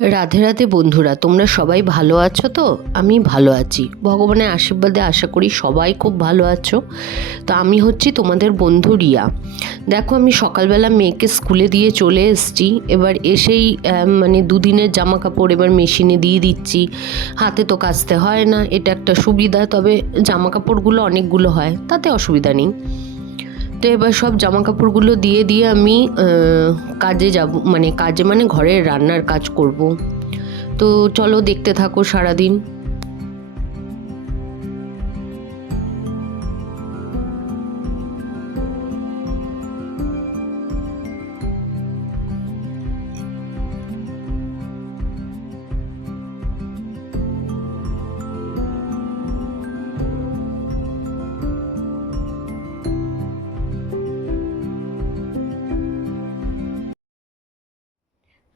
রাধে রাধে বন্ধুরা, তোমরা সবাই ভালো আছো তো? আমি ভালো আছি, ভগবানের আশীর্বাদে আশা করি সবাই খুব ভালো আছো। তো আমি হচ্ছি তোমাদের বন্ধু রিয়া। দেখো, আমি সকালবেলা মেয়েকে স্কুলে দিয়ে চলে এসেছি। এবার এসেই মানে দুদিনের জামা কাপড় এবার মেশিনে দিয়ে দিচ্ছি। হাতে তো কাচতে হয় না, এটা একটা সুবিধা। তবে জামা কাপড়গুলো অনেকগুলো হয়, তাতে অসুবিধা নেই। তো এবার সব জামা কাপড়গুলো দিয়ে দিয়ে আমি কাজে যাব, মানে কাজে মানে ঘরের রান্নার কাজ করব। তো চলো দেখতে থাকো সারাদিন।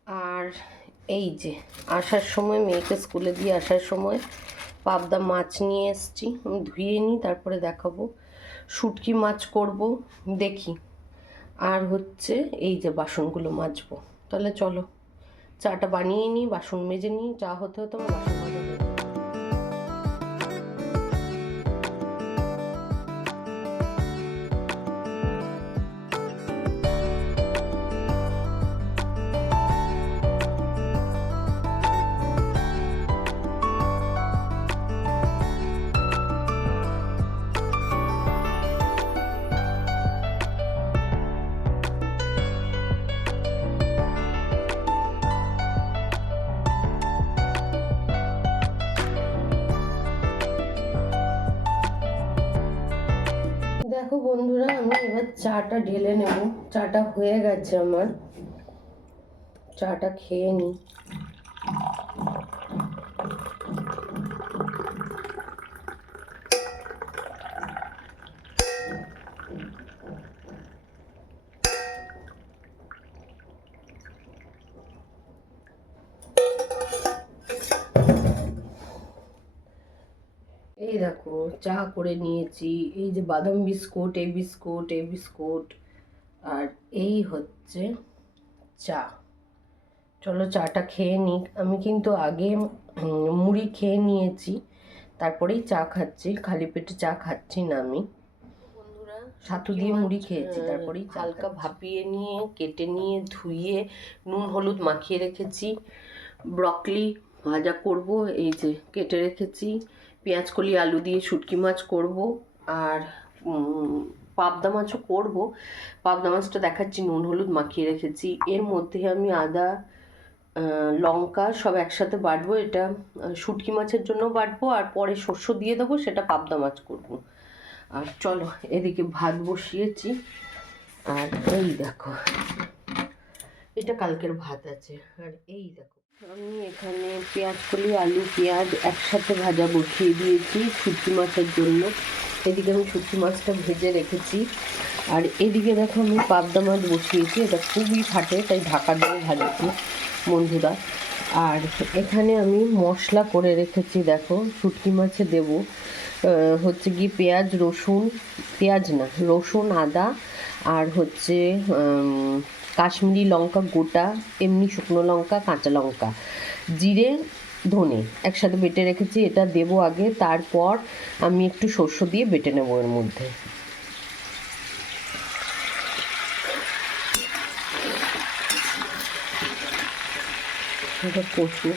আর এই যে আসার সময়, মেয়েকে স্কুলে দিয়ে আসার সময় পাবদা মাছ নিয়ে এসেছি। আমি ধুয়ে নিই, তারপরে দেখাবো। শুটকি মাছ করব, দেখি। আর হচ্ছে এই যে বাসনগুলো মাজবো। তাহলে চলো চাটা বানিয়ে নিই, বাসন মেজে নিই। চা হতে হতে আমার বাসন মাজা হয়ে যাবে। দেখো বন্ধুরা, আমি এবার চাটা ঢেলে নেব। চাটা হয়ে গেছে আমার, চাটা খেয়ে নিই। এই দেখো চা করে নিয়েছি। এই যে বাদাম বিস্কুট, এই বিস্কুট, এই বিস্কুট, আর এই হচ্ছে চা। চলো চাটা খেয়ে নিই। আমি কিন্তু আগে মুড়ি খেয়ে নিয়েছি, তারপরেই চা খাচ্ছি। খালি পেটে চা খাচ্ছি না আমি। বন্ধুরা, ছাতু দিয়ে মুড়ি খেয়েছি, তারপরেই হালকা ভাপিয়ে নিয়ে কেটে নিয়ে ধুয়ে নুন হলুদ মাখিয়ে রেখেছি। ব্রকলি ভাজা করব, এই যে কেটে রেখেছি। পেঁয়াজ কলি আলু দিয়ে শুটকি মাছ করব, আর পাবদা মাছও করব। পাবদা মাছটা দেখাচ্ছি, নুন হলুদ মাখিয়ে রেখেছি। এর মধ্যে আমি আদা লঙ্কা সব একসাথে বাটবো। এটা শুটকি মাছের জন্য বাটবো, আর পরে শস্য দিয়ে দেবো, সেটা পাবদা মাছ করব। আর চলো এদিকে ভাত বসিয়েছি। আর এই দেখো, এটা কালকের ভাত আছে। আর এই দেখো, আমি এখানে পেঁয়াজ কলি আলু পেঁয়াজ একসাথে ভাজা বসিয়ে দিয়েছি শুটকি মাছের জন্য। এদিকে আমি শুটকি মাছটা ভেজে রেখেছি। আর এদিকে দেখো আমি পাবদা মাছ বসিয়েছি। এটা খুবই ফাটে, তাই ঢাকা দিয়ে ভাজছি বন্ধুরা। আর এখানে আমি মশলা করে রেখেছি, দেখো শুটকি মাছে দেব হচ্ছে কি পেঁয়াজ রসুন, পেঁয়াজ না রসুন আদা, আর হচ্ছে কাশ্মীরি লঙ্কা গোটা, এমনি শুকনো লঙ্কা কাঁচা লঙ্কা, জিরে ধনে একসাথে বেটে রেখেছি। এটা দেবো আগে, তারপর আমি একটু শস্য দিয়ে বেটে নেবো এর মধ্যে। এটা কষু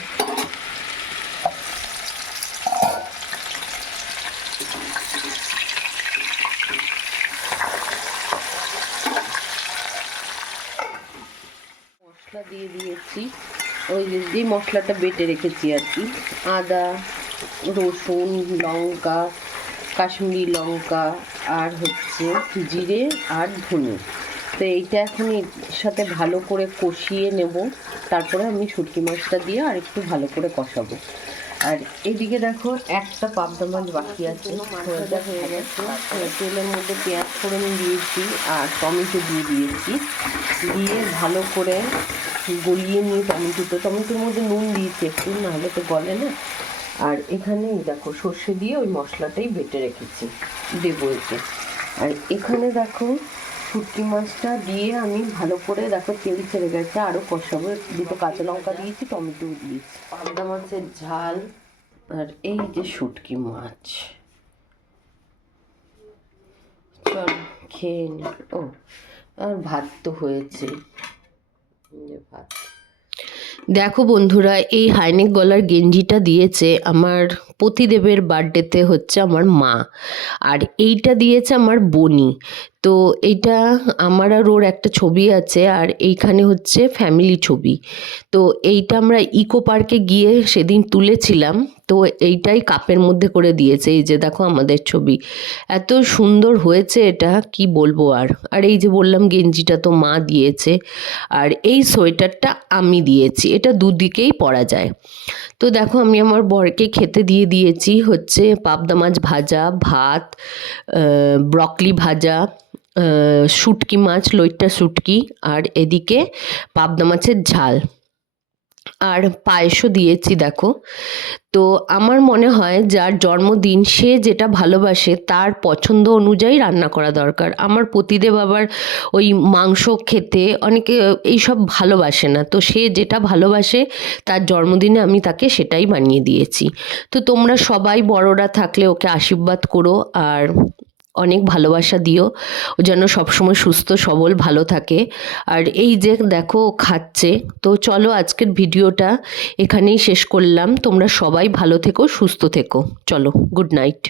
মশলা দিয়ে দিয়েছি, ওই যে মশলাটা বেটে রেখেছি আর কি। আদা রসুন লঙ্কা কাশ্মীরি লঙ্কা আর হচ্ছে জিরে আর ধনে। তো এইটা এখন এর সাথে ভালো করে কষিয়ে নেব। তারপরে আমি শুটকি মাছটা দিয়ে আর একটু ভালো করে কষাবো। আর এদিকে দেখো একটা পাবদা মাছ বাকি আছে, ওটা হয়ে গেছে। তেলের মধ্যে পেঁয়াজ ফোড়ন দিয়েছি আর টমেটো দিয়ে দিয়েছি, দিয়ে ভালো করে গলিয়ে নিয়ে টমেটোর মধ্যে নুন দিয়েছি একটু, নাহলে তো গলে না। আর এখানে দেখো সর্ষে দিয়ে ওই মশলাটাই বেটে রেখেছি, দেবো এতে। আর এখানে দেখো শুটকি মাছটা দিয়ে আমি ভালো করে দেখো তেল ছেড়ে গেছে, আরও কষাবো। দুটো কাঁচা লঙ্কা দিয়েছি, টমেটো দিয়েছি, পাবদা মাছের ঝাল আর এই যে শুটকি মাছ। চল খেয়ে নি। ও আর ভাত তো হয়েছে, ভাত। দেখো বন্ধুরা, এই হাইনেক গলার গেঞ্জিটা দিয়েছে আমার পতিদেবের বার্থডেতে, হচ্ছে আমার মা। আর এইটা দিয়েছে আমার বনি। তো এইটা আমার আর ওর একটা ছবি আছে, আর এইখানে হচ্ছে ফ্যামিলি ছবি। তো এইটা আমরা ইকো পার্কে গিয়ে সেদিন তুলেছিলাম। তো এইটাই কাপের মধ্যে করে দিয়েছে। এই যে দেখো আমাদের ছবি, এত সুন্দর হয়েছে এটা, কি বলবো। আর এই যে বললাম গেঞ্জিটা তো মা দিয়েছে, আর এই সোয়েটারটা আমি দিয়েছি। এটা দুদিকেই পরা যায়। তো দেখো আমি আমার বরকে খেতে দিয়ে দিয়েছি হচ্ছে পাবদা মাছ ভাজা, ভাত, ব্রকলি ভাজা, শুটকি মাছ, লইট্টা শুটকি, আর এদিকে পাবদা মাছের ঝাল, আর পায়েসও দিয়েছি দেখো। তো আমার মনে হয় যার জন্মদিন সে যেটা ভালোবাসে তার পছন্দ অনুযায়ী রান্না করা দরকার। আমার পতিদেব আবার ওই মাংস খেতে অনেকে এইসব ভালোবাসে না, তো সে যেটা ভালোবাসে তার জন্মদিনে আমি তাকে সেটাই বানিয়ে দিয়েছি। তো তোমরা সবাই বড়রা থাকলে ওকে আশীর্বাদ করো, আর অনেক ভালোবাসা দিও, ও যেন সবসময় সুস্থ সবল ভালো থাকে। আর এই যে দেখো ও খাচ্ছে। তো চলো আজকের ভিডিওটা এখানেই শেষ করলাম। তোমরা সবাই ভালো থেকো, সুস্থ থেকো। চলো, গুড নাইট।